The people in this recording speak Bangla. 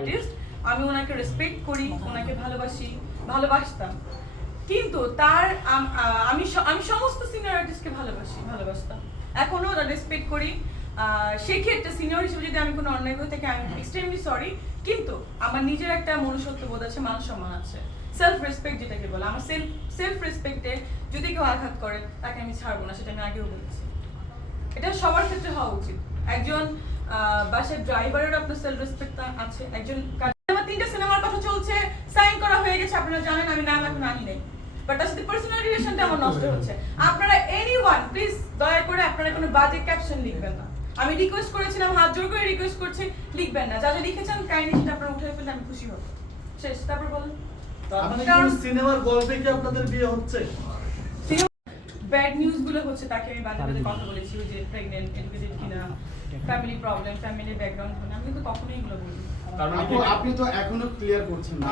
আর্টিস্ট, আমি ওনাকে রেসপেক্ট করি, ওনাকে ভালোবাসতাম, কিন্তু তার আমি সমস্ত সিনিয়র আর্টিস্টকে ভালোবাসতাম, এখনো রেসপেক্ট করি। সেক্ষেত্রে সিনিয়র হিসেবে যদি আমি কোনো অন্যায় করে থাকি, আমি এক্সট্রিমলি সরি, কিন্তু আমার নিজের একটা মনুষ্যত্ব বোধ আছে, মান সম্মান আছে, সেলফ রেসপেক্ট যেটাকে বলে। আমার সেলফ রেসপেক্টে যদি কেউ আঘাত করে তাকে আমি ছাড়বো না, সেটা আমি আগেও বলেছি। এটা সবার ক্ষেত্রে হওয়া উচিত। একজন বাসের ড্রাইভারের আপনার সেলফ রেসপেক্ট আছে। একজন আমার 3টা সিনেমার কথা চলছে, সাইন করা হয়ে গেছে, আপনারা জানেন, আমি নাম এখন আনি নাই, বাট তার সাথে পার্সোনাল রিলেশনটা আমার নষ্ট হচ্ছে। আপনারা এনিওয়ান প্লিজ দয়া করে আপনারা কোনো বাজে ক্যাপশন লিখবেন না। আমি রিকোয়েস্ট করেছিলাম, হাত জোর করে রিকোয়েস্ট করছি, লিখবেন না। যা যা লিখেছেন কাইন্ডলি সেটা আপনারা উঠে ফেললে আমি খুশি হব। শেষ, তারপর বলুন। সিনেমার গল্পে কি আপনাদের বিয়ে হচ্ছে? ব্যাড নিউজ গুলো হচ্ছে, তাকে আমি বাজে বাজে কথা বলেছি, যে প্রেগন্যান্ট, এডুকেটেড কিনা, ফ্যামিলি প্রবলেম, ফ্যামিলি ব্যাকগ্রাউন্ড, আমি কিন্তু কখনোই এগুলো বলি। আপনি তো এখনো ক্লিয়ার করছেন না।